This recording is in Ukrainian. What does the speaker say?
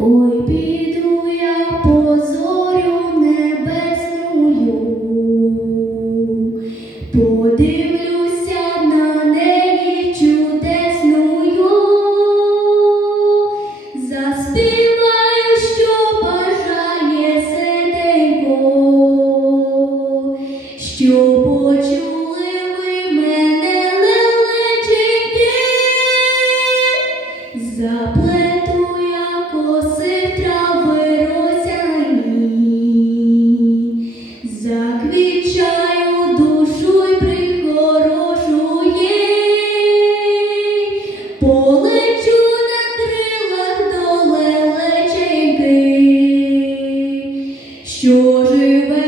Ой, піду я по зорю подивлюся на неї чудесною, заспіваю, що бажає серденько, що почули ви мене лелеченьки, запле Заквічаю душу й прихорошу полечу на крилах до лелеченьки, що живе.